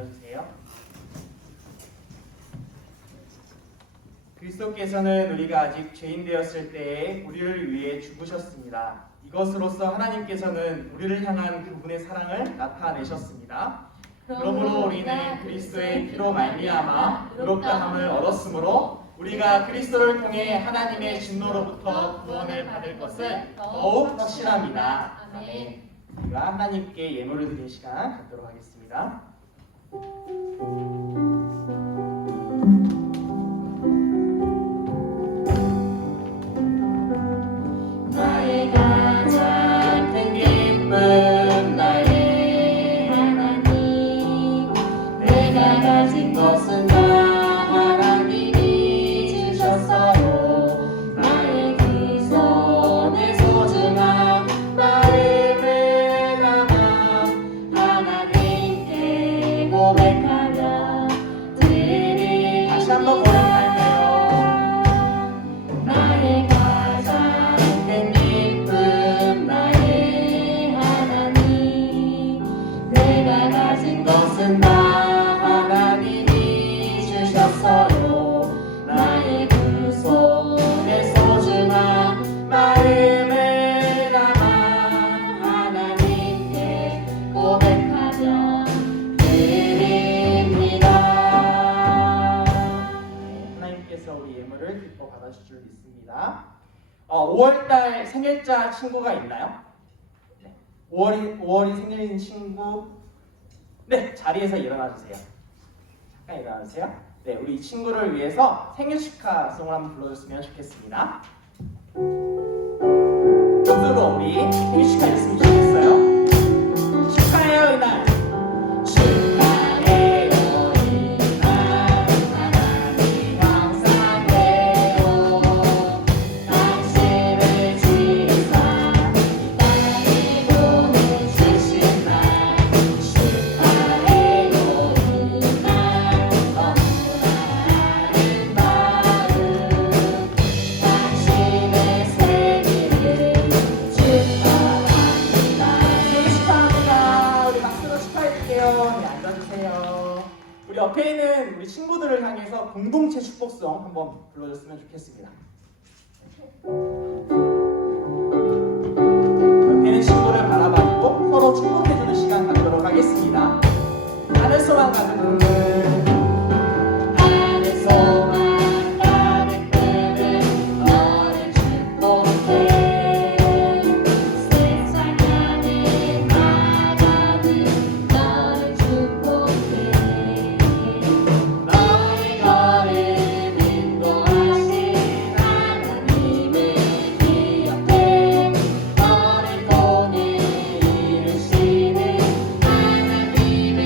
앉아주세요. 그리스도께서는 우리가 아직 죄인 되었을 때에 우리를 위해 죽으셨습니다. 이것으로써 하나님께서는 우리를 향한 그분의 사랑을 나타내셨습니다. 그러므로 우리는 그리스도의 피로 말미암아 의롭다함을 얻었으므로 우리가 그리스도를 통해 하나님의 진노로부터 구원을 받을 것을 더욱 확신합니다. 아멘. 우리가 하나님께 예물을 드리는 시간 갖도록 하겠습니다. 나의 가장 큰 기쁨 나의 하나님 내가 가진 것은 다 하나님이 주셨어요. 나의 두 손에 소중한 마음을 담아 하나님께 고백하며 드리 다시 한번 고백할게요. 나의 가장 큰 기쁨 나의 하나님 내가 가진 것은 다 하나님이 주셨어요. 나의 두 손에 소중한 마음을 담아 하나님께 고백하며 드립니다. 하나님께서 우리 예물을 기뻐 받아주실 줄 믿습니다. 5월달 생일자 친구가 있나요? 네. 5월이 생일인 친구, 네, 자리에서 일어나 주세요. 잠깐 일어나 주세요. 네, 우리 이 친구를 위해서 생일 축하송을 한번 불러줬으면 좋겠습니다. 쪽으로 우리 생일 축하해줬으면 좋겠어요. 축하해요 이날. 축하해요 이날. 하나님 감사해요. 당신을 지사 이 땅에 보내주신 날. 축하해요 이날. 너무나 아름다운 당신의 생일을 축하합니다. 생일 축하합니다. 우리 박수로 축하해줄게요. 네, 앉아주세요. 우리 옆에 있는 우리 친구들을 향해서 공동체 축복송 한번 불러줬으면 좋겠습니다. 옆에 있는 친구를 바라봐주고 서로 축복해주는 시간 갖도록 하겠습니다. 하늘소망 가득 품은 하늘소망 가득 품은 너를 축복해. 세상 안에 나가는 너를 축복해. 너의 걸음 인도하신 하나님을 기억해. 너를 통해 이루시는 하나님을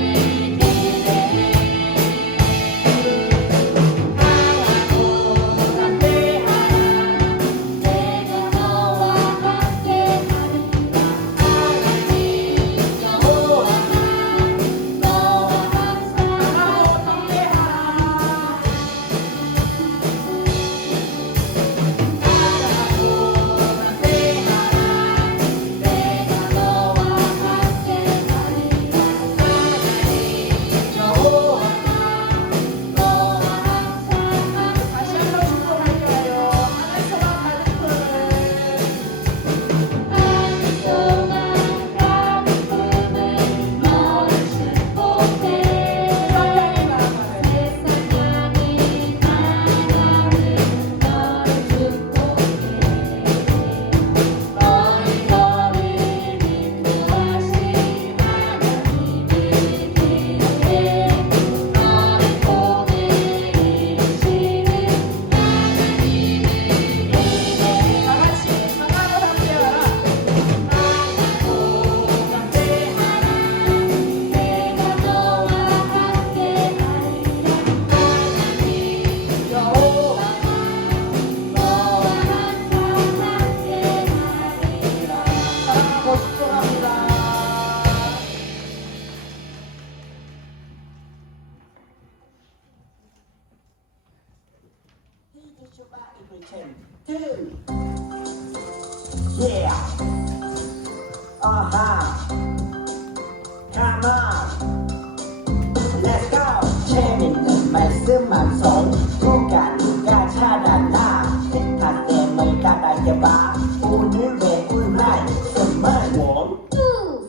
기대해. 강하고 담대하라. 내가 너와 함께하리라. 하나님 여호와 너와 항상 강하고 담대하라. 내가 너와 함께하리라. 하나님 여호와 너와 항상 다시 한번 축복할까요? 하늘소망 가득 품은 하늘소망 가득 품은 너를 축복해. 세상 향해 나아가는 너를 축복해. 너의 걸음 인도하신 하나님을 기억해. 너를 통해 이루시는 하나님을 기대해. 다같이 강하고 담대하라. 강하고 담대하라. 내가 너와 함께하리라. 하나님 여호와 너와 항상 함께하리라. 사랑하고 축복합니다. Yeah. Uh-huh. Come on. Let's go. 재밌는 말씀 방송 누가 찾았나 힙한 댐을 가다해봐 오늘 배울 말씀은 1,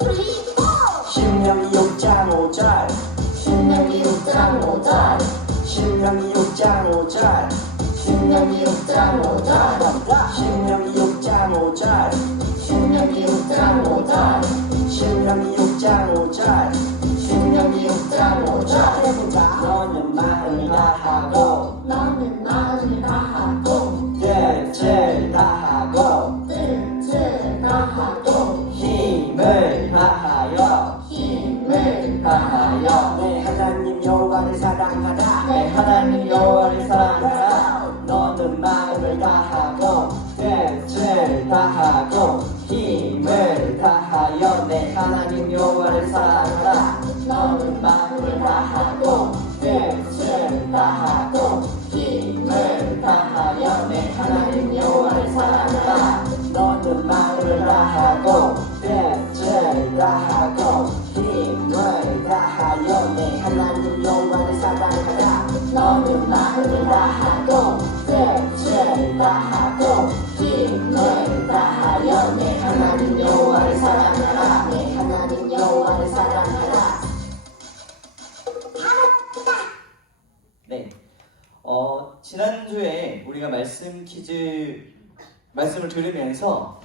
2, 3, 4 신명이 6장 5절 신명이 6장 5절 신명이 6장 5절 신명이 6장 5절 신명이 6장 5절 신명이 6장 5절 신명이 6장 5절 신명이 6장 5절 해보자 너는 말을 다 하고 너는 말을 다 하고 뜻을 다 하고 뜻을 다 하고 힘을 다하여 힘을 다하여 내 하나님 여호와를 사랑하라 내 하나님 여호와를 사랑하라 너는 말을 다하고 뜻을 다하고 힘을 다하여 내 하나님 여호와를 사랑하라 너는 말을 다하고 뜻을 다하고 힘을 다하여 내 하나님 여호와를 사랑하라 너는 말을 다하고 뜻을 다하고 힘을 다하여 내 하나님 여호와를 사랑하라 너는 말을 다하고 뜻을 다하고 힘을 다하여 내 하나님 여호와를 사랑하라 내 하나님 여호와를 사랑하라. 네, 지난주에 우리가 말씀 퀴즈 말씀을 들으면서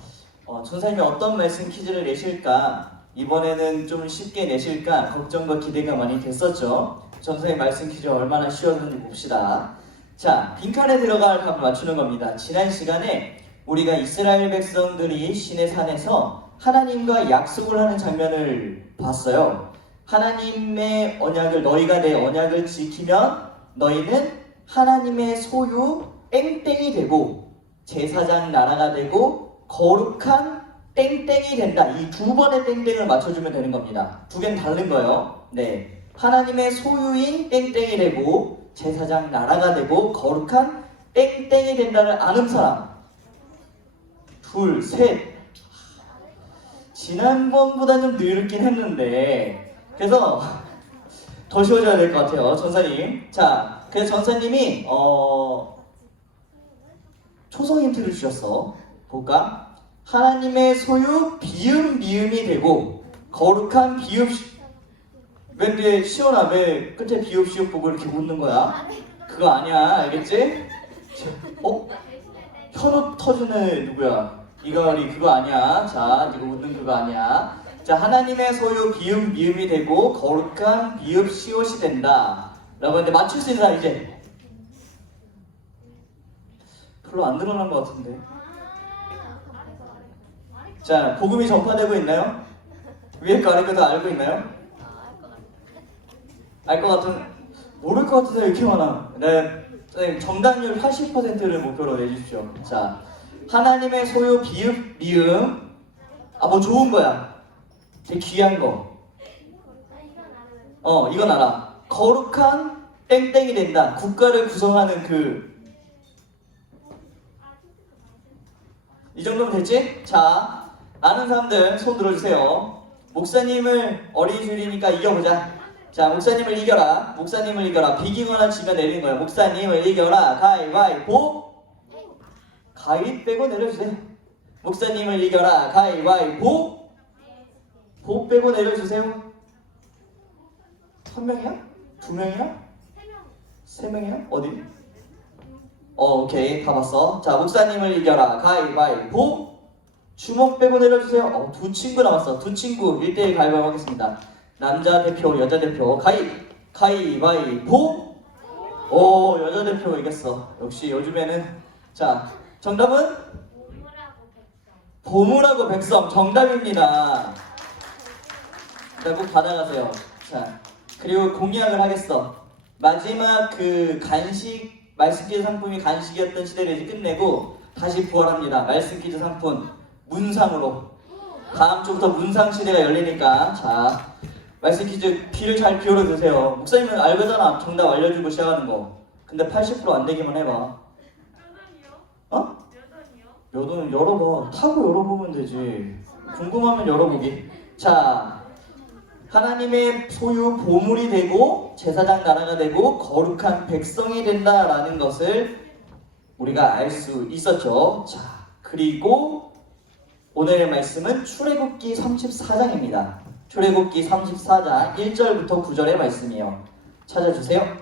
전사님이 어떤 말씀 퀴즈를 내실까 이번에는 좀 쉽게 내실까 걱정과 기대가 많이 됐었죠. 전사님 말씀 퀴즈 얼마나 쉬웠는지 봅시다. 자, 빈칸에 들어갈 답을 맞추는 겁니다. 지난 시간에 우리가 이스라엘 백성들이 시내 산에서 하나님과 약속을 하는 장면을 봤어요. 하나님의 언약을 너희가 내 언약을 지키면 너희는 하나님의 소유 땡땡이 되고 제사장 나라가 되고 거룩한 땡땡이 된다. 이 두 번의 땡땡을 맞춰주면 되는 겁니다. 두 개는 다른 거예요. 네, 하나님의 소유인 땡땡이 되고 제사장 나라가 되고 거룩한 땡땡이 된다를 아는 사람 둘, 셋. 지난번보다 좀 늘긴 했는데 그래서 더 쉬워져야 될 것 같아요. 전사님. 자, 그래서 전사님이 초성 힌트를 주셨어. 볼까? 하나님의 소유 비읍 미음이 되고 거룩한 비읍 왜 시원아 왜 끝에 비읍 시읍 보고 이렇게 웃는 거야? 그거 아니야. 알겠지? 현우 터주는 애 누구야? 이가을이 그거 아니야. 자, 이거 웃는 그거 아니야. 자, 하나님의 소유 비읍 미음이 되고 거룩한 비읍 시옷이 된다 라고 했는데 맞출 수 있는 사람 이제 별로 안 늘어난 것 같은데. 자, 복음이 전파되고 있나요? 위에 거 아래 거 다 알고 있나요? 알 것 같은 모를 것 같은 사람이 이렇게 많아. 네, 선생님 정답률 80%를 목표로 내주십시오. 자, 하나님의 소유 비읍 미음 뭐 좋은 거야. 되게 귀한 거. 이건 알아. 거룩한 땡땡이 된다. 국가를 구성하는 이 정도면 됐지? 자, 아는 사람들 손 들어주세요. 목사님을 어린이 줄이니까 이겨보자. 자, 목사님을 이겨라. 목사님을 이겨라. 비기거나 지면 내리는 거야. 목사님을 이겨라. 가위바위보. 가위 빼고 내려주세요. 목사님을 이겨라. 가위바위보. 보 빼고 내려주세요. 한 명이야? 두 명이야? 세 명이야? 어디? 오케이, 가봤어. 자, 목사님을 이겨라. 가위바위보. 주먹 빼고 내려주세요. 두 친구 남았어. 두 친구 1대1 가위바위보 하겠습니다. 남자 대표, 여자 대표. 가위바위보. 오, 여자 대표 이겼어. 역시 요즘에는. 자, 정답은? 보물하고 백성 정답입니다. 자, 꼭 받아가세요. 자, 그리고 공약을 하겠어. 마지막 간식 말씀 퀴즈 상품이 간식이었던 시대를 이제 끝내고 다시 부활합니다. 말씀 퀴즈 상품 문상으로. 다음 주부터 문상 시대가 열리니까 자, 말씀 퀴즈 귀를 잘 기울여 주세요. 목사님은 알거잖아. 정답 알려주고 시작하는 거. 근데 80% 안 되기만 해봐. 몇 원은 열어봐. 타고 열어보면 되지. 궁금하면 열어보기. 자, 하나님의 소유 보물이 되고 제사장 나라가 되고 거룩한 백성이 된다라는 것을 우리가 알 수 있었죠. 자, 그리고 오늘의 말씀은 출애굽기 34장입니다. 출애굽기 34장 1절부터 9절의 말씀이요. 찾아주세요.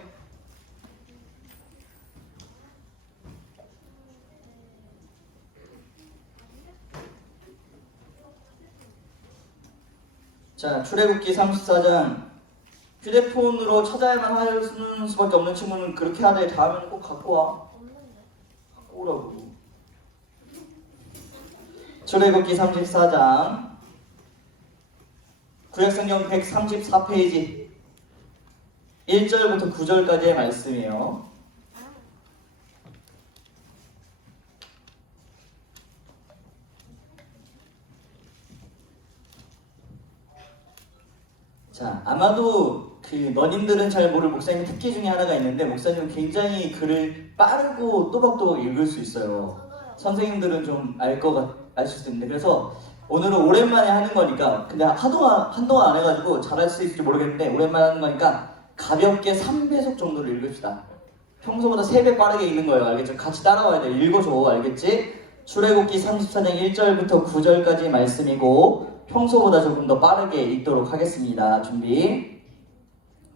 자, 출애굽기 34장 휴대폰으로 찾아야만 하는 수밖에 없는 친구는 그렇게 하되 다음에는 꼭 갖고 와. 갖고 오라고. 출애굽기 34장 구약성경 134페이지 1절부터 9절까지의 말씀이에요. 자, 아마도 너님들은 잘 모를 목사님 특기 중에 하나가 있는데 목사님은 굉장히 글을 빠르고 또박또박 읽을 수 있어요. 선생님들은 좀 아실 수 있는데 그래서 오늘은 오랜만에 하는 거니까 근데 한동안 안 해가지고 잘할 수 있을지 모르겠는데 오랜만에 하는 거니까 가볍게 3배속 정도를 읽읍시다. 평소보다 3배 빠르게 읽는 거예요. 알겠죠? 같이 따라와야 돼. 읽어줘. 알겠지? 출애굽기 34장 1절부터 9절까지 말씀이고 평소보다 조금 더 빠르게 읽도록 하겠습니다. 준비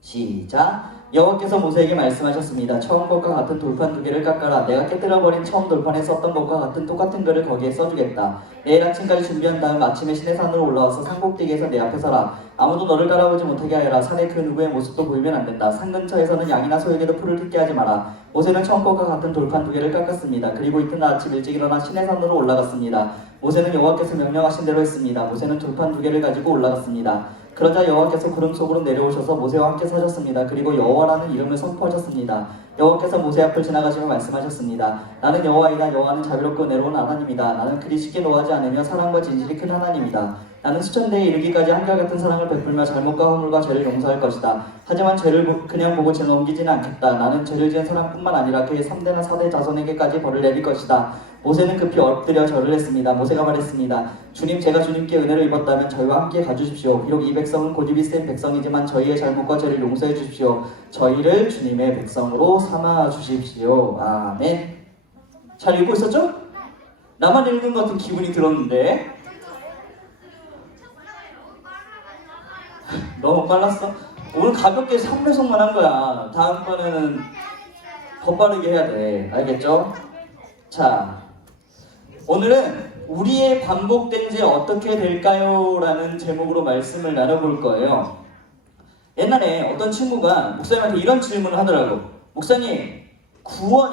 시작. 여호와께서 모세에게 말씀하셨습니다. 처음 것과 같은 돌판 2개를 깎아라. 내가 깨뜨려버린 처음 돌판에 썼던 것과 같은 똑같은 글을 거기에 써주겠다. 내일 아침까지 준비한 다음 아침에 시내산으로 올라와서 산꼭대기에서 내 앞에 서라. 아무도 너를 따라오지 못하게 하여라. 산에 그 누구의 모습도 보이면 안 된다. 산 근처에서는 양이나 소에게도 풀을 뜯게 하지 마라. 모세는 처음 것과 같은 돌판 2개를 깎았습니다. 그리고 이튿날 아침 일찍 일어나 시내산으로 올라갔습니다. 모세는 여호와께서 명령하신 대로 했습니다. 모세는 돌판 2개를 가지고 올라갔습니다. 그러자 여호와께서 구름 속으로 내려오셔서 모세와 함께 서셨습니다. 그리고 여호와라는 이름을 선포하셨습니다. 여호와께서 모세 앞을 지나가시며 말씀하셨습니다. 나는 여호와이다. 여호와는 자비롭고 내로운 하나님이다. 나는 그리 쉽게 노하지 않으며 사랑과 진실이 큰 하나님이다. 나는 수천대에 이르기까지 한결같은 사랑을 베풀며 잘못과 허물과 죄를 용서할 것이다. 하지만 죄를 그냥 보고 죄 넘기지는 않겠다. 나는 죄를 지은 사람뿐만 아니라 그의 3대나 4대 자손에게까지 벌을 내릴 것이다. 모세는 급히 엎드려 절을 했습니다. 모세가 말했습니다. 주님, 제가 주님께 은혜를 입었다면 저희와 함께 가주십시오. 비록 이 백성은 고집이 센 백성이지만 저희의 잘못과 죄를 용서해 주십시오. 저희를 주님의 백성으로 삼아 주십시오. 아멘. 잘 읽고 있었죠? 나만 읽은 것 같은 기분이 들었는데 너무 빨랐어? 오늘 가볍게 3배속만 한 거야. 다음번에는 더 빠르게 해야 돼. 알겠죠? 자, 오늘은 우리의 반복된 죄 어떻게 될까요? 라는 제목으로 말씀을 나눠볼 거예요. 옛날에 어떤 친구가 목사님한테 이런 질문을 하더라고. 목사님,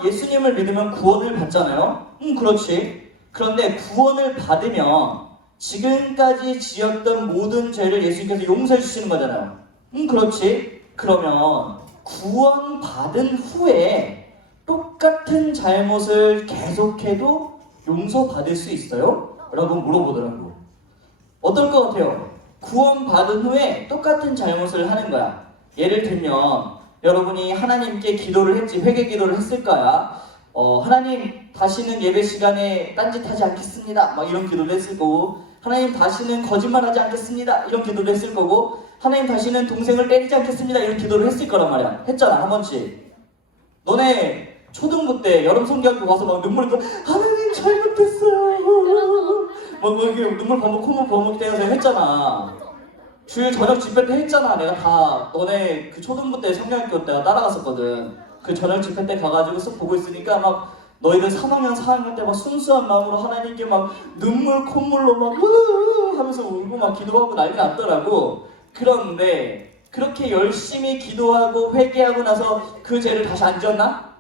예수님을 믿으면 구원을 받잖아요? 그렇지. 그런데 구원을 받으면 지금까지 지었던 모든 죄를 예수님께서 용서해 주시는 거잖아요. 그렇지. 그러면 구원 받은 후에 똑같은 잘못을 계속해도 용서받을 수 있어요? 라고 물어보더라고. 어떨 것 같아요? 구원 받은 후에 똑같은 잘못을 하는 거야. 예를 들면 여러분이 하나님께 기도를 했지, 회개 기도를 했을 거야. 하나님 다시는 예배 시간에 딴짓하지 않겠습니다. 막 이런 기도를 했을 거고, 하나님 다시는 거짓말하지 않겠습니다. 이런 기도를 했을 거고, 하나님 다시는 동생을 때리지 않겠습니다. 이런 기도를 했을 거란 말이야. 했잖아, 한 번씩. 너네 초등부 때 여름 성경학교 와서 막 눈물이 또 하나님 잘못했어요. 막 이렇게 눈물 버벅 콧물 버벅 떼어서 했잖아. 주일 저녁 집회 때 했잖아. 내가 다 너네 그 초등부 때 성경학교 때 따라갔었거든. 그 저녁 집회 때 가가지고 쓱 보고 있으니까 막 너희들 3학년 4학년 때 막 순수한 마음으로 하나님께 막 눈물 콧물로 막 하면서 울고 막 기도하고 난리 났더라고. 그런데 그렇게 열심히 기도하고 회개하고 나서 그 죄를 다시 안 지었나?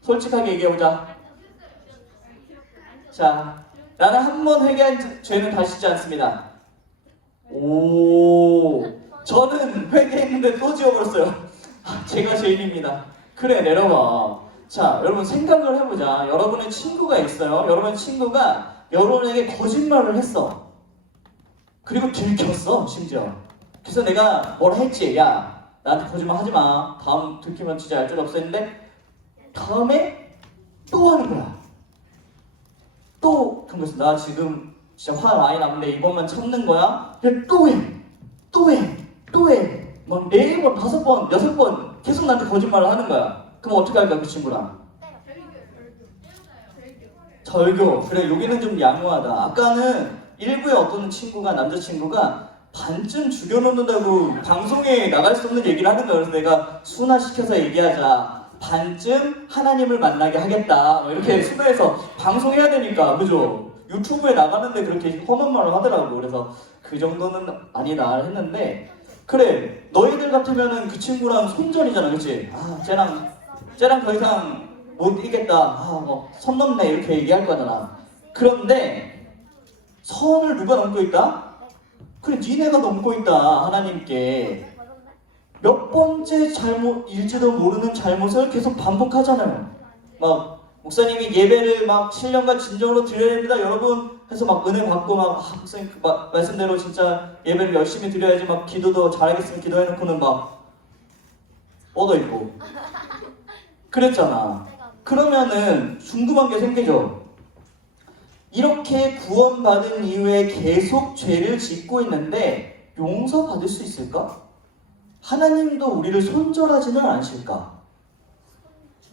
솔직하게 얘기해보자. 자, 나는 한 번 회개한 죄는 다시 짓지 않습니다. 저는 회개했는데 또 지워버렸어요. 제가 죄인입니다. 그래, 내려와. 자, 여러분 생각을 해보자. 여러분의 친구가 있어요. 여러분의 친구가 여러분에게 거짓말을 했어. 그리고 들켰어, 심지어. 그래서 내가 뭐라 했지? 야, 나한테 거짓말 하지마. 다음 들키면 진짜 알 줄 없어 했는데 다음에 또 하는 거야. 또 그런 거였어. 나 지금 진짜 화 많이 났는데 이번만 참는 거야? 근데 또 해. 또 해, 또 해. 막 4번, 5번, 6번 계속 나한테 거짓말을 하는 거야. 그럼 어떻게 할까 그 친구랑? 절교. 그래, 여기는 좀 양호하다. 아까는 일부의 어떤 친구가, 남자친구가 반쯤 죽여놓는다고 방송에 나갈 수 없는 얘기를 하는 거야. 그래서 내가 순화시켜서 얘기하자. 반쯤 하나님을 만나게 하겠다. 뭐 이렇게 순화해서 방송해야 되니까, 그죠? 유튜브에 나가는데 그렇게 험한 말을 하더라고. 그래서 그 정도는 아니다 했는데, 그래, 너희들 같으면은 그 친구랑 손절이잖아, 그치? 아, 쟤랑 더 이상 못 이겠다. 아, 뭐, 선 넘네. 이렇게 얘기할 거잖아. 그런데, 선을 누가 넘고 있다? 그래, 니네가 넘고 있다. 하나님께. 몇 번째 잘못일지도 모르는 잘못을 계속 반복하잖아요. 막, 목사님이 예배를 막 신령과 진정으로 드려야 됩니다, 여러분. 해서 막 은혜 받고 막, 목사님 말씀대로 진짜 예배를 열심히 드려야지 막 기도도 잘하겠으면 기도해놓고는 막 뻗어있고. 그랬잖아. 그러면은 궁금한 게 생기죠. 이렇게 구원받은 이후에 계속 죄를 짓고 있는데 용서받을 수 있을까? 하나님도 우리를 손절하지는 않으실까?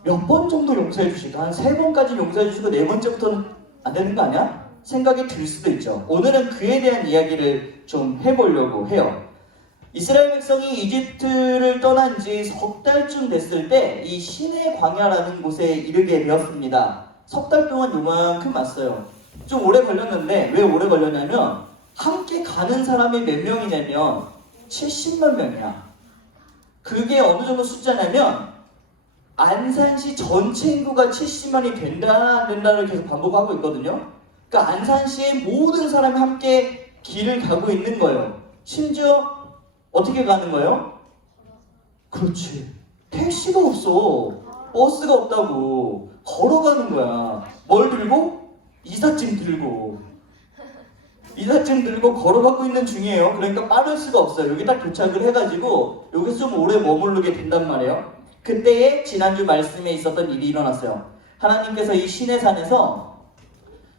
몇 번 정도 용서해 주실까? 한 3번까지 용서해 주시고 4번째부터는 안 되는 거 아니야? 생각이 들 수도 있죠. 오늘은 그에 대한 이야기를 좀 해보려고 해요. 이스라엘 백성이 이집트를 떠난 지 석 달쯤 됐을 때 이 시내 광야라는 곳에 이르게 되었습니다. 석 달 동안 요만큼 왔어요. 좀 오래 걸렸는데 왜 오래 걸렸냐면 함께 가는 사람이 몇 명이냐면 70만 명이야. 그게 어느 정도 숫자냐면 안산시 전체 인구가 70만이 된다를 계속 반복하고 있거든요. 그러니까 안산시의 모든 사람이 함께 길을 가고 있는 거예요. 심지어 어떻게 가는 거예요? 그렇지. 택시가 없어. 버스가 없다고. 걸어가는 거야. 뭘 들고? 이삿짐 들고. 이삿짐 들고 걸어가고 있는 중이에요. 그러니까 빠를 수가 없어요. 여기 딱 도착을 해가지고 여기서 좀 오래 머무르게 된단 말이에요. 그때에 지난주 말씀에 있었던 일이 일어났어요. 하나님께서 이 시내산에서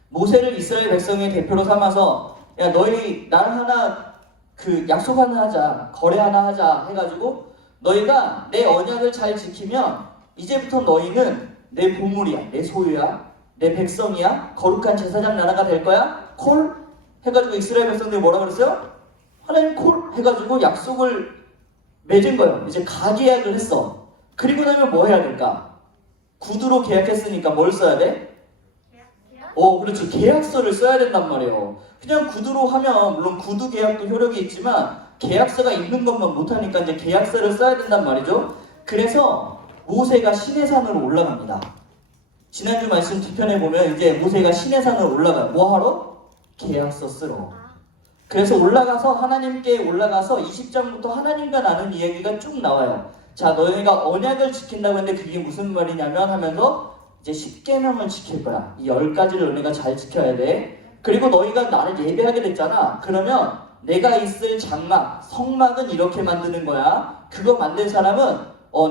모세를 이스라엘 백성의 대표로 삼아서 야 너희 날 하나 그 약속 하나 하자, 거래 하나 하자 해가지고 너희가 내 언약을 잘 지키면 이제부터 너희는 내 보물이야, 내 소유야, 내 백성이야, 거룩한 제사장 나라가 될 거야. 콜 해가지고 이스라엘 백성들이 뭐라 그랬어요? 하나님 콜 해가지고 약속을 맺은 거예요. 이제 가계약을 했어. 그리고 나면 뭐 해야 될까? 구두로 계약했으니까 뭘 써야 돼? 그렇죠. 계약서를 써야 된단 말이에요. 그냥 구두로 하면 물론 구두 계약도 효력이 있지만 계약서가 있는 것만 못하니까 이제 계약서를 써야 된단 말이죠. 그래서 모세가 시내산으로 올라갑니다. 지난주 말씀 뒤편에 보면 이제 모세가 시내산으로 올라가요. 뭐 하러? 계약서 쓰러. 그래서 올라가서 하나님께 올라가서 20장부터 하나님과 나눈 이야기가 쭉 나와요. 자, 너희가 언약을 지킨다고 했는데 그게 무슨 말이냐면 하면서 이제 10계명을 지킬 거야. 이 10가지를 너희가 잘 지켜야 돼. 그리고 너희가 나를 예배하게 됐잖아. 그러면 내가 있을 장막, 성막은 이렇게 만드는 거야. 그거 만든 사람은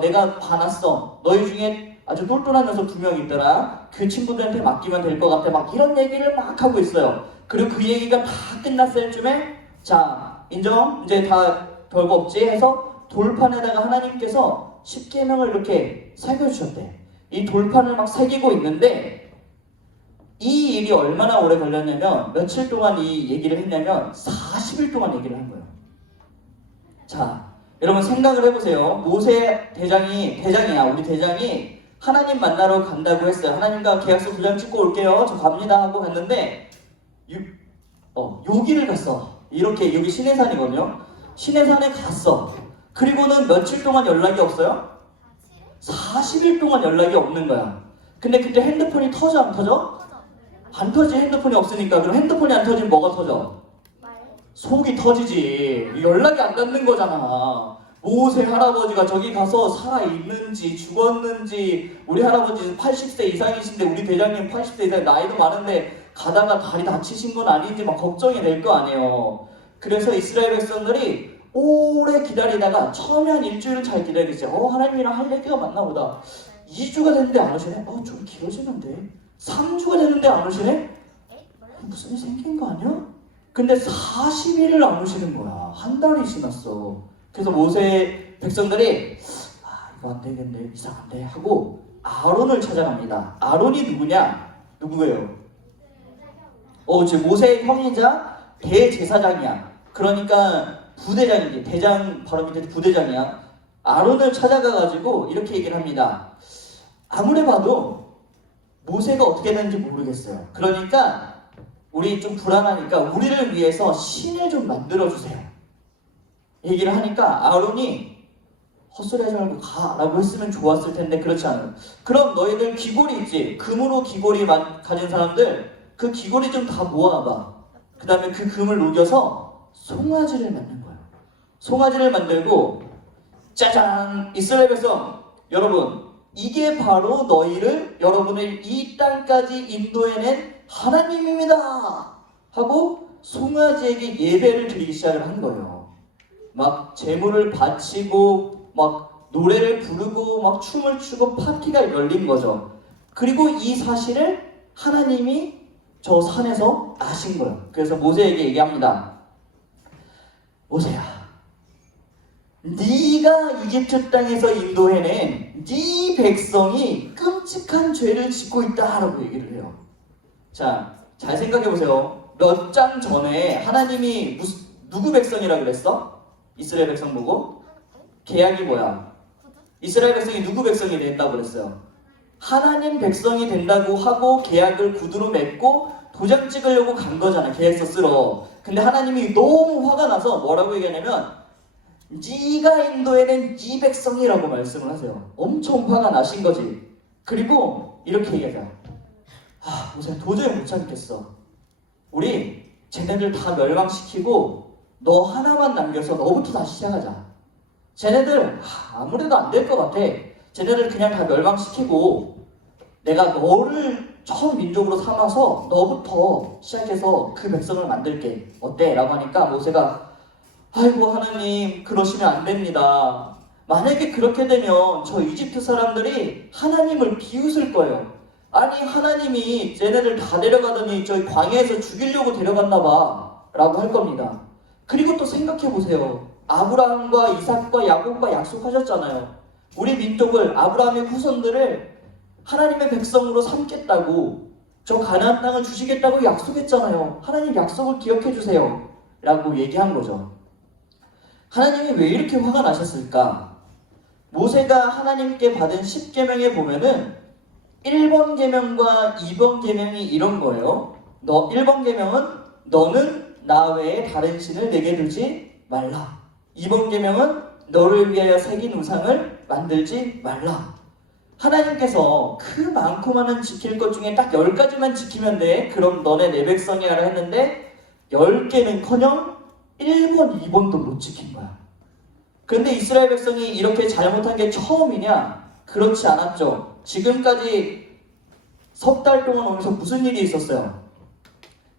내가 봐놨어. 너희 중에 아주 똘똘한 녀석 2명 있더라. 그 친구들한테 맡기면 될 것 같아. 막 이런 얘기를 막 하고 있어요. 그리고 그 얘기가 다 끝났을 쯤에 자, 인정? 이제 다 별거 없지? 해서 돌판에다가 하나님께서 10계명을 이렇게 새겨주셨대. 이 돌판을 막 새기고 있는데 이 일이 얼마나 오래 걸렸냐면 며칠 동안 이 얘기를 했냐면 40일 동안 얘기를 한 거예요. 자, 여러분 생각을 해보세요. 모세 대장이야. 우리 대장이 하나님 만나러 간다고 했어요. 하나님과 계약서 2장 찍고 올게요. 저 갑니다 하고 갔는데 여기를 갔어. 이렇게 여기 시내산이거든요. 시내산에 갔어. 그리고는 며칠 동안 연락이 없어요? 40일 동안 연락이 없는 거야. 근데 그때 핸드폰이 터져 안 터져? 안 터지. 핸드폰이 없으니까. 그럼 핸드폰이 안 터지면 뭐가 터져? 속이 터지지. 연락이 안 닿는 거잖아. 모세 할아버지가 저기 가서 살아있는지 죽었는지. 우리 할아버지 80세 이상이신데 우리 대장님 80세 이상 나이도 많은데 가다가 다리 다치신 건 아닌지 막 걱정이 될 거 아니에요. 그래서 이스라엘 백성들이 오래 기다리다가 처음에 한 일주일은 잘 기다리겠어요. 하나님이랑 할 얘기가 맞나 보다. 2주가 됐는데 안 오시네? 좀 길어지는데? 3주가 됐는데 안 오시네? 무슨 일 생긴 거 아니야? 근데 40일을 안 오시는 거야. 한 달이 지났어. 그래서 모세 백성들이 이거 안 되겠네, 이상한데 하고 아론을 찾아갑니다. 아론이 누구냐? 누구예요? 지금 모세의 형이자 대제사장이야. 그러니까 부대장이지. 대장 바로 밑에 부대장이야. 아론을 찾아가가지고 이렇게 얘기를 합니다. 아무리 봐도 모세가 어떻게 되는지 모르겠어요. 그러니까 우리 좀 불안하니까 우리를 위해서 신을 좀 만들어주세요. 얘기를 하니까 아론이 헛소리 하지 말고 가라고 했으면 좋았을 텐데 그렇지 않아요. 그럼 너희들 귀고리 있지? 금으로 귀고리 가진 사람들 그 귀고리 좀 다 모아봐. 그 다음에 그 금을 녹여서 송아지를 만든 거예요. 송아지를 만들고 짜잔! 이스라엘 백성 여러분, 이게 바로 너희를 여러분을 이 땅까지 인도해낸 하나님입니다 하고 송아지에게 예배를 드리기 시작을 한 거예요. 막 제물을 바치고 막 노래를 부르고 막 춤을 추고 파티가 열린 거죠. 그리고 이 사실을 하나님이 저 산에서 아신 거예요. 그래서 모세에게 얘기합니다. 모세야, 네가 이집트 땅에서 인도해낸 네 백성이 끔찍한 죄를 짓고 있다라고 얘기를 해요. 자, 잘 생각해보세요. 몇 장 전에 하나님이 누구 백성이라고 그랬어? 이스라엘 백성 보고? 계약이 뭐야? 이스라엘 백성이 누구 백성이 된다고 그랬어요? 하나님 백성이 된다고 하고 계약을 구두로 맺고 도장 찍으려고 간 거잖아. 계약서 쓰러. 근데 하나님이 너무 화가 나서 뭐라고 얘기하냐면 네가 인도해낸 네 백성이라고 말씀을 하세요. 엄청 화가 나신 거지. 그리고 이렇게 얘기하자. 모세 도저히 못 참겠어. 우리 쟤네들 다 멸망시키고 너 하나만 남겨서 너부터 다시 시작하자. 쟤네들 아무래도 안 될 것 같아. 쟤네들 그냥 다 멸망시키고 내가 너를 처음 민족으로 삼아서 너부터 시작해서 그 백성을 만들게. 어때? 라고 하니까 모세가 아이고 하나님 그러시면 안 됩니다. 만약에 그렇게 되면 저 이집트 사람들이 하나님을 비웃을 거예요. 아니 하나님이 쟤네들 다 데려가더니 저희 광야에서 죽이려고 데려갔나 봐 라고 할 겁니다. 그리고 또 생각해보세요. 아브라함과 이삭과 야곱과 약속하셨잖아요. 우리 민족을 아브라함의 후손들을 하나님의 백성으로 삼겠다고 저 가나안 땅을 주시겠다고 약속했잖아요. 하나님 약속을 기억해 주세요 라고 얘기한 거죠. 하나님이 왜 이렇게 화가 나셨을까? 모세가 하나님께 받은 10계명에 보면은 1번 계명과 2번 계명이 이런 거예요. 1번 계명은 너는 나 외에 다른 신을 내게 두지 말라. 2번 계명은 너를 위하여 새긴 우상을 만들지 말라. 하나님께서 그 많고 많은 지킬 것 중에 딱 10가지만 지키면 돼. 그럼 너네 내 백성이야 했는데 10개는커녕 1번, 2번도 못 지킨 거야. 그런데 이스라엘 백성이 이렇게 잘못한 게 처음이냐? 그렇지 않았죠. 지금까지 석 달 동안 오면서 무슨 일이 있었어요?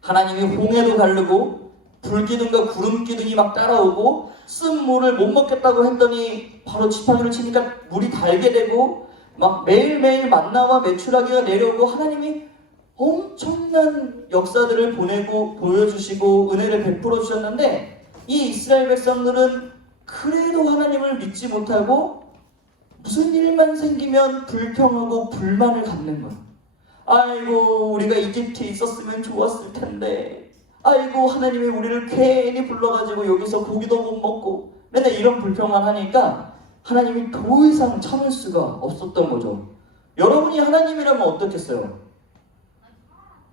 하나님이 홍해도 가르고 불기둥과 구름기둥이 막 따라오고 쓴 물을 못 먹겠다고 했더니 바로 지팡이를 치니까 물이 달게 되고 막 매일매일 만나와 메추라기가 내려오고 하나님이 엄청난 역사들을 보여주시고 은혜를 베풀어 주셨는데 이 이스라엘 백성들은 그래도 하나님을 믿지 못하고 무슨 일만 생기면 불평하고 불만을 갖는 거예요. 아이고 우리가 이집트에 있었으면 좋았을 텐데, 아이고 하나님이 우리를 괜히 불러가지고 여기서 고기도 못 먹고 맨날 이런 불평만 하니까 하나님이 더 이상 참을 수가 없었던 거죠. 여러분이 하나님이라면 어떻겠어요?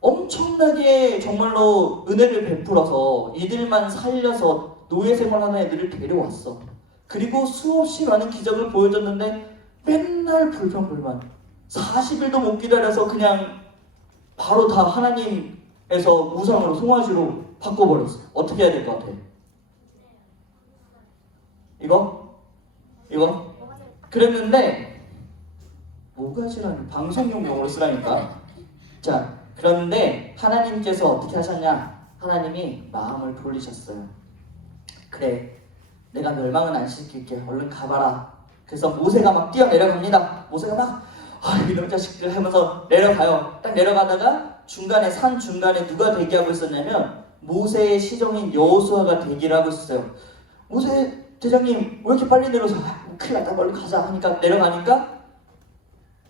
엄청나게 정말로 은혜를 베풀어서 이들만 살려서 노예 생활하는 애들을 데려왔어. 그리고 수없이 많은 기적을 보여줬는데 맨날 불평불만. 40일도 못 기다려서 그냥 바로 다 하나님에서 우상으로 송아지로 바꿔버렸어. 어떻게 해야 될 것 같아? 이거? 그랬는데 모가지라는 방송용 용어로 쓰라니까. 자, 그런데 하나님께서 어떻게 하셨냐? 하나님이 마음을 돌리셨어요. 그래, 내가 멸망은 안 시킬게. 얼른 가봐라. 그래서 모세가 막 뛰어내려갑니다. 모세가 막 이놈 자식들 하면서 내려가요. 딱 내려가다가 산 중간에 누가 대기하고 있었냐면 모세의 시종인 여호수아가 대기를 하고 있었어요. 모세 대장님 왜 이렇게 빨리 내려서 큰일 났다 빨리 가자 하니까 내려가니까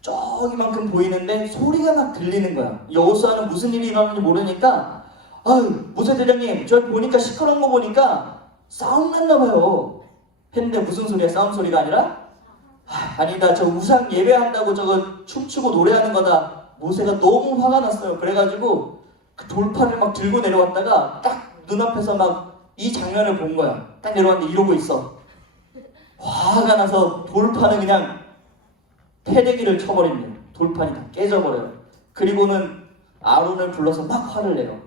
저기만큼 보이는데 소리가 막 들리는 거야. 여호수아는 무슨 일이 일어나는지 모르니까 아유 모세 대장님 저 보니까 시끄러운 거 보니까 싸움 났나 봐요 했는데 무슨 소리야? 싸움 소리가 아니라 아니다 저 우상 예배한다고 저거 춤추고 노래하는 거다. 모세가 너무 화가 났어요. 그래가지고 그 돌판을 막 들고 내려왔다가 딱 눈앞에서 막 이 장면을 본 거야. 딱 내려왔는데 이러고 있어. 화가 나서 돌판을 그냥 패대기를 쳐버립니다. 돌판이 다 깨져버려요. 그리고는 아론을 불러서 막 화를 내요.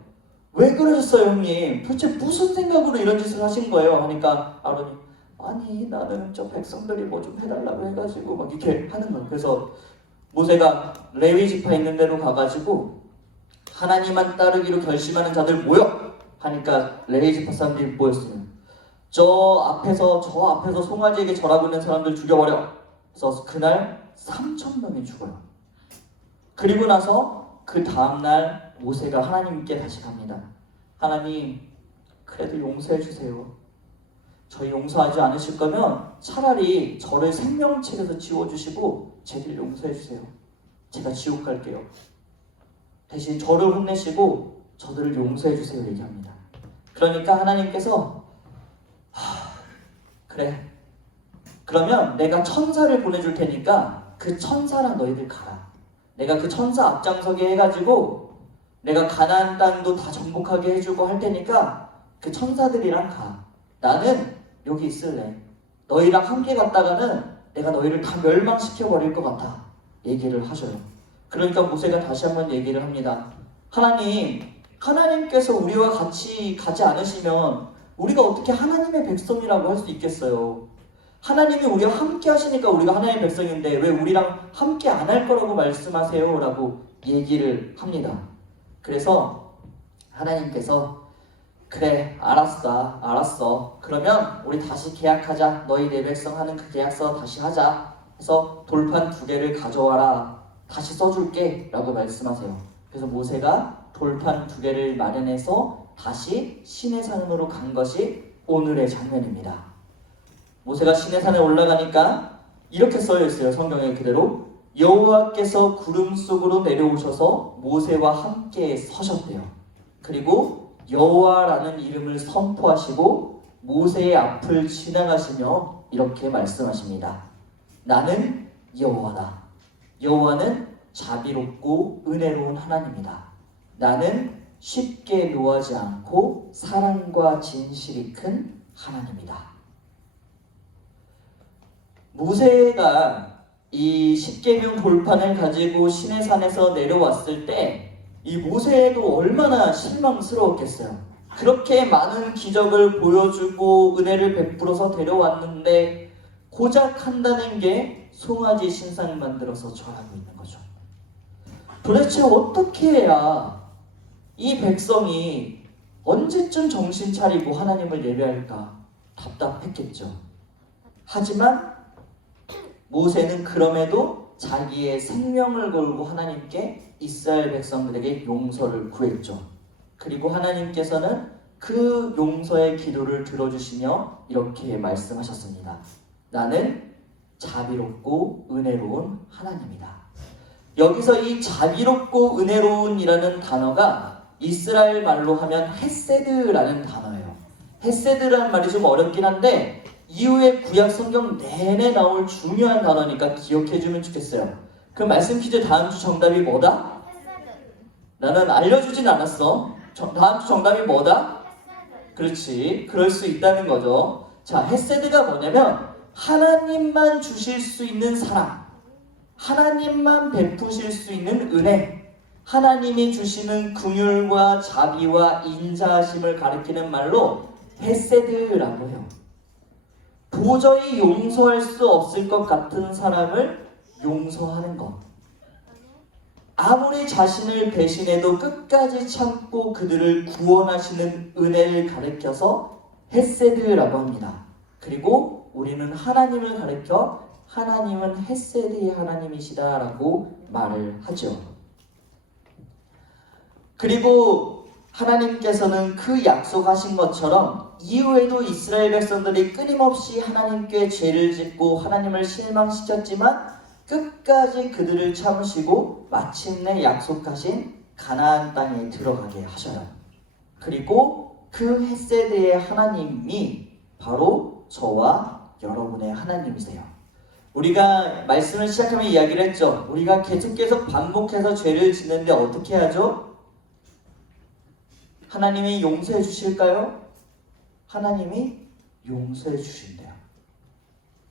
왜 그러셨어요 형님? 도대체 무슨 생각으로 이런 짓을 하신 거예요? 하니까 아론이 아니 나는 저 백성들이 뭐 좀 해달라고 해가지고 막 이렇게 하는 거예요. 그래서 모세가 레위 지파 있는 데로 가가지고 하나님만 따르기로 결심하는 자들 모여! 하니까 레위 지파 사람들이 모였어요. 저 앞에서 송아지에게 절하고 있는 사람들 죽여버려. 그래서 그날 3,000명이 죽어요. 그리고 나서 그 다음날 모세가 하나님께 다시 갑니다. 하나님 그래도 용서해 주세요. 저희 용서하지 않으실 거면 차라리 저를 생명책에서 지워주시고 제길 용서해 주세요. 제가 지옥 갈게요. 대신 저를 혼내시고 저들을 용서해 주세요 얘기합니다. 그러니까 하나님께서 그래 그러면 내가 천사를 보내줄 테니까 그 천사랑 너희들 가라. 내가 그 천사 앞장서게 해가지고 내가 가나안 땅도 다 정복하게 해주고 할 테니까 그 천사들이랑 가. 나는 여기 있을래. 너희랑 함께 갔다가는 내가 너희를 다 멸망시켜버릴 것 같아. 얘기를 하셔요. 그러니까 모세가 다시 한번 얘기를 합니다. 하나님께서 우리와 같이 가지 않으시면 우리가 어떻게 하나님의 백성이라고 할 수 있겠어요. 하나님이 우리와 함께 하시니까 우리가 하나님의 백성인데 왜 우리랑 함께 안 할 거라고 말씀하세요? 라고 얘기를 합니다. 그래서 하나님께서 그래 알았어 그러면 우리 다시 계약하자. 너희 내 백성 하는 그 계약서 다시 하자 해서 돌판 2개를 가져와라. 다시 써줄게 라고 말씀하세요. 그래서 모세가 돌판 2개를 마련해서 다시 시내산으로 간 것이 오늘의 장면입니다. 모세가 시내산에 올라가니까 이렇게 써있어요. 성경에 그대로 여호와께서 구름 속으로 내려오셔서 모세와 함께 서셨대요. 그리고 여호와라는 이름을 선포하시고 모세의 앞을 지나가시며 이렇게 말씀하십니다. 나는 여호와다. 여호와는 자비롭고 은혜로운 하나님이다. 나는 쉽게 노하지 않고 사랑과 진실이 큰 하나님이다. 모세가 이 십계명 돌판을 가지고 시내산에서 내려왔을 때 이 모세도 얼마나 실망스러웠겠어요. 그렇게 많은 기적을 보여주고 은혜를 베풀어서 데려왔는데 고작 한다는 게 송아지 신상을 만들어서 절하고 있는 거죠. 도대체 어떻게 해야 이 백성이 언제쯤 정신 차리고 하나님을 예배할까 답답했겠죠. 하지만 모세는 그럼에도 자기의 생명을 걸고 하나님께 이스라엘 백성들에게 용서를 구했죠. 그리고 하나님께서는 그 용서의 기도를 들어주시며 이렇게 말씀하셨습니다. 나는 자비롭고 은혜로운 하나님이다. 여기서 이 자비롭고 은혜로운이라는 단어가 이스라엘 말로 하면 헤세드라는 단어예요. 헤세드라는 말이 좀 어렵긴 한데 이후에 구약 성경 내내 나올 중요한 단어니까 기억해주면 좋겠어요. 그 말씀 퀴즈 다음 주 정답이 뭐다? 나는 알려주진 않았어. 다음 주 정답이 뭐다? 그렇지. 그럴 수 있다는 거죠. 자, 헤세드가 뭐냐면 하나님만 주실 수 있는 사랑, 하나님만 베푸실 수 있는 은혜, 하나님이 주시는 긍휼과 자비와 인자하심을 가리키는 말로 헤세드라고 해요. 도저히 용서할 수 없을 것 같은 사람을 용서하는 것. 아무리 자신을 배신해도 끝까지 참고 그들을 구원하시는 은혜를 가리켜서 헤세드라고 합니다. 그리고 우리는 하나님을 가리켜 하나님은 헤세드의 하나님이시다라고 말을 하죠. 그리고 하나님께서는 그 약속하신 것처럼 이후에도 이스라엘 백성들이 끊임없이 하나님께 죄를 짓고 하나님을 실망시켰지만 끝까지 그들을 참으시고 마침내 약속하신 가나안 땅에 들어가게 하셔요. 그리고 그 헷세드의 하나님이 바로 저와 여러분의 하나님이세요. 우리가 말씀을 시작하면 이야기를 했죠. 우리가 계속 반복해서 죄를 짓는데 어떻게 하죠? 하나님이 용서해 주실까요? 하나님이 용서해 주신대요.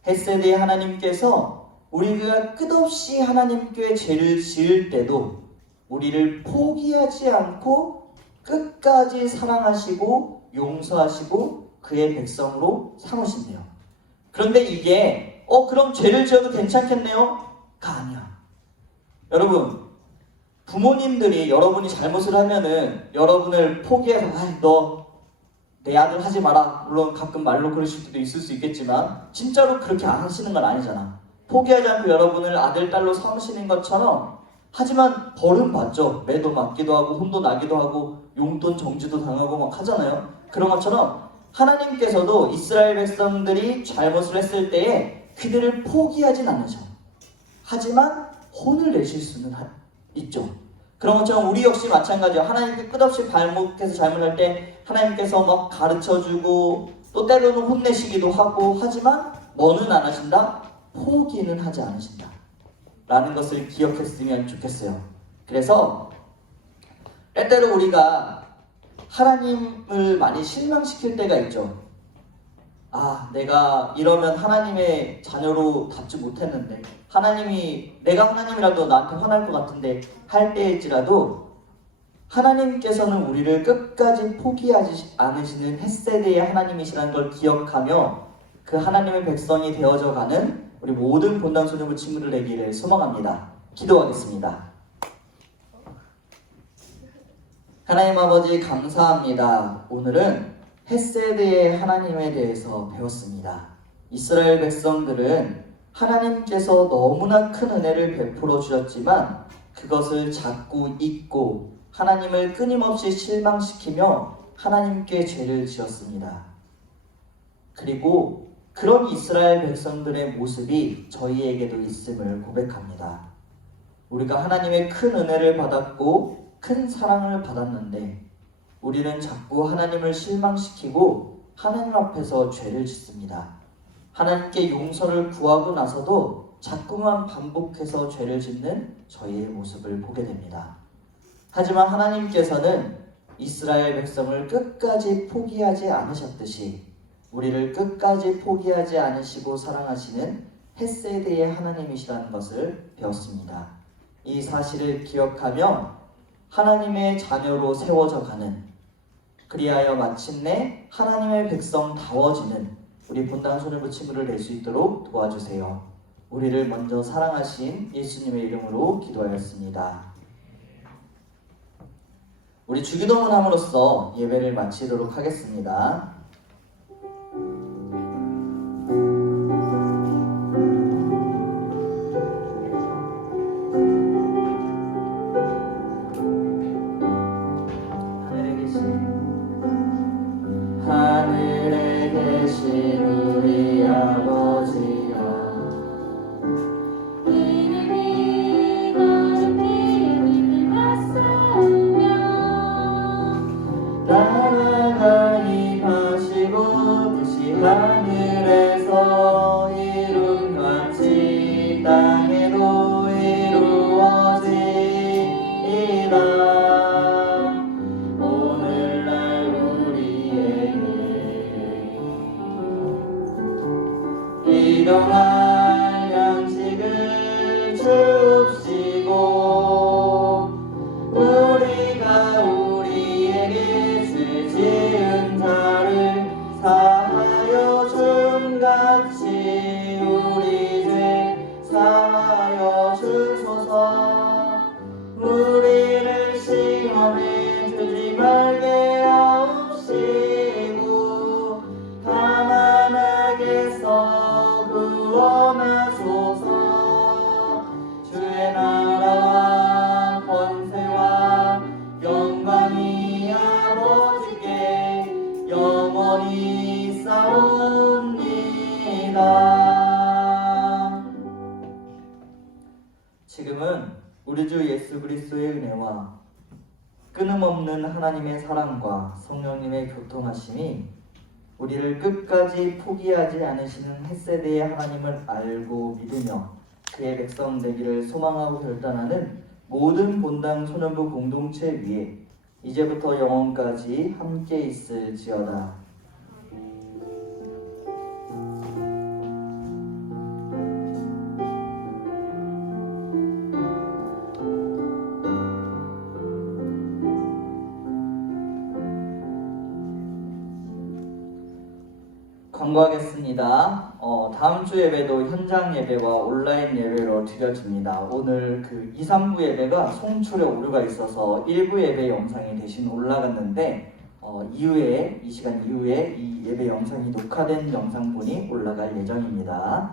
헷세드의 하나님께서 우리가 끝없이 하나님께 죄를 지을 때도 우리를 포기하지 않고 끝까지 사랑하시고 용서하시고 그의 백성으로 삼으신대요. 그런데 이게 그럼 죄를 지어도 괜찮겠네요? 가 아니야. 여러분, 부모님들이 여러분이 잘못을 하면은 여러분을 포기해서 너 내 아들 하지 마라. 물론 가끔 말로 그러실 수도 있을 수 있겠지만 진짜로 그렇게 안 하시는 건 아니잖아. 포기하지 않고 여러분을 아들, 딸로 삼으시는 것처럼 하지만 벌은 받죠. 매도 맞기도 하고 혼도 나기도 하고 용돈 정지도 당하고 막 하잖아요. 그런 것처럼 하나님께서도 이스라엘 백성들이 잘못을 했을 때에 그들을 포기하진 않으셔. 하지만 혼을 내실 수는 있죠. 그런 것처럼 우리 역시 마찬가지야. 하나님께 끝없이 반복해서 잘못할 때 하나님께서 막 가르쳐주고 또 때로는 혼내시기도 하고 하지만 뭐는 안 하신다? 포기는 하지 않으신다 라는 것을 기억했으면 좋겠어요. 그래서 때때로 우리가 하나님을 많이 실망시킬 때가 있죠. 내가 이러면 하나님의 자녀로 답지 못했는데 내가 하나님이라도 나한테 화날 것 같은데 할 때일지라도 하나님께서는 우리를 끝까지 포기하지 않으시는 헷세드의 하나님이시라는 걸 기억하며 그 하나님의 백성이 되어져 가는 우리 모든 본당 소년부 친구들 되기를 소망합니다. 기도하겠습니다. 하나님 아버지 감사합니다. 오늘은 헷세드의 하나님에 대해서 배웠습니다. 이스라엘 백성들은 하나님께서 너무나 큰 은혜를 베풀어 주셨지만 그것을 자꾸 잊고 하나님을 끊임없이 실망시키며 하나님께 죄를 지었습니다. 그리고 그런 이스라엘 백성들의 모습이 저희에게도 있음을 고백합니다. 우리가 하나님의 큰 은혜를 받았고 큰 사랑을 받았는데 우리는 자꾸 하나님을 실망시키고 하나님 앞에서 죄를 짓습니다. 하나님께 용서를 구하고 나서도 자꾸만 반복해서 죄를 짓는 저희의 모습을 보게 됩니다. 하지만 하나님께서는 이스라엘 백성을 끝까지 포기하지 않으셨듯이 우리를 끝까지 포기하지 않으시고 사랑하시는 헷세드의 하나님이시라는 것을 배웠습니다. 이 사실을 기억하며 하나님의 자녀로 세워져 가는, 그리하여 마침내 하나님의 백성다워지는 우리 본당 소년부 친구를 낼 수 있도록 도와주세요. 우리를 먼저 사랑하신 예수님의 이름으로 기도하였습니다. 우리 주기도문 함으로써 예배를 마치도록 하겠습니다. 하늘에 계신 우리 아버지여, 이름이 거룩히 믿음 받사오며 나라가 임하시고 뜻이 하늘에서 이룬같이 땅에도 이루어지이다. 오늘날 우리에게 일용할 양식을 주옵시고 우리가 우리에게 죄 지은 자를 사하여 줌같이 우리 죄 사하여 주소서. 우리를 시험에 들지 말게 하옵시고 다만 악에서 구원하소서. 지금은 우리 주 예수 그리스도의 은혜와 끊임없는 하나님의 사랑과 성령님의 교통하심이 우리를 끝까지 포기하지 않으시는 햇세대의 하나님을 알고 믿으며 그의 백성 되기를 소망하고 결단하는 모든 본당 소년부 공동체 위에 이제부터 영원까지 함께 있을지어다. 광고하겠습니다. 다음 주 예배도 현장 예배와 온라인 예배로 드려집니다. 오늘 그 2, 3부 예배가 송출에 오류가 있어서 1부 예배 영상이 대신 올라갔는데 이후에 이 시간 이후에 이 예배 영상이 녹화된 영상분이 올라갈 예정입니다.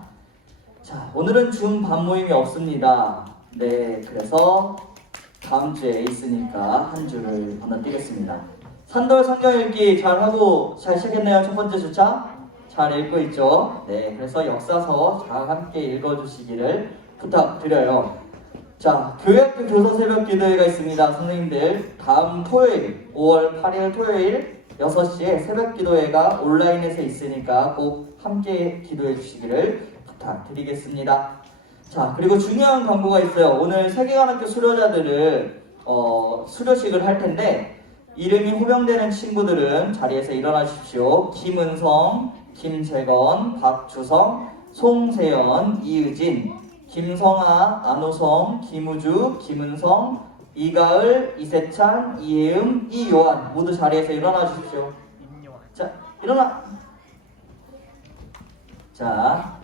자, 오늘은 줌 반모임이 없습니다. 네, 그래서 다음 주에 있으니까 한 주를 건너뛰겠습니다. 산돌 성경 읽기 잘 시작했나요? 첫 번째 주차? 잘 읽고 있죠? 네, 그래서 역사서 잘 함께 읽어주시기를 부탁드려요. 자, 교회학교 교사 새벽 기도회가 있습니다. 선생님들, 다음 토요일 5월 8일 토요일 6시에 새벽 기도회가 온라인에서 있으니까 꼭 함께 기도해 주시기를 부탁드리겠습니다. 자, 그리고 중요한 광고가 있어요. 오늘 세계관학교 수료자들을 수료식을 할 텐데 이름이 호명되는 친구들은 자리에서 일어나십시오. 김은성, 김재건, 박주성, 송세연, 이의진, 김성아, 안호성, 김우주, 김은성, 이가을, 이세찬, 이혜음, 이요한 모두 자리에서 일어나 주십시오. 자, 일어나. 자,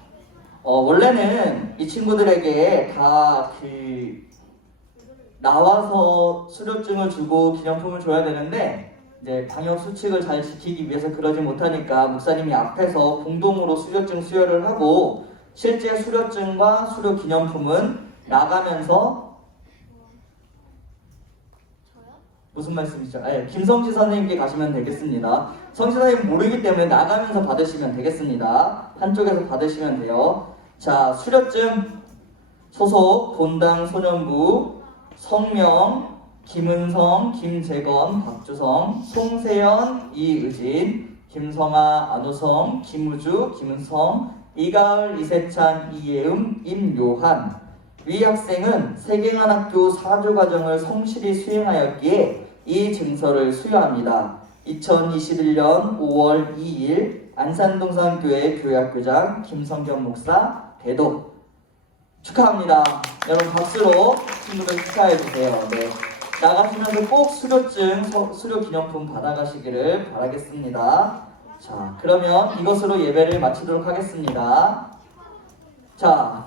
원래는 이 친구들에게 다 나와서 수료증을 주고 기념품을 줘야 되는데 이제 방역 수칙을 잘 지키기 위해서 그러지 못하니까 목사님이 앞에서 공동으로 수료증 수여를 하고 실제 수료증과 수료 기념품은 나가면서 무슨 말씀이시죠? 네, 김성지 선생님께 가시면 되겠습니다. 성지 선생님 모르기 때문에 나가면서 받으시면 되겠습니다. 한쪽에서 받으시면 돼요. 자, 수료증 소속 본당 소년부 성명 김은성, 김재건, 박주성, 송세연, 이의진, 김성아, 안우성, 김우주, 김은성, 이가을, 이세찬, 이예음, 임요한. 위 학생은 세계관학교 4주 과정을 성실히 수행하였기에 이 증서를 수여합니다. 2021년 5월 2일 안산동산교회 교회학교장 김성경 목사 대독. 축하합니다. 여러분 박수로 친구들 축하해주세요. 네. 나가시면서 꼭 수료증, 수료 기념품 받아가시기를 바라겠습니다. 자, 그러면 이것으로 예배를 마치도록 하겠습니다. 자,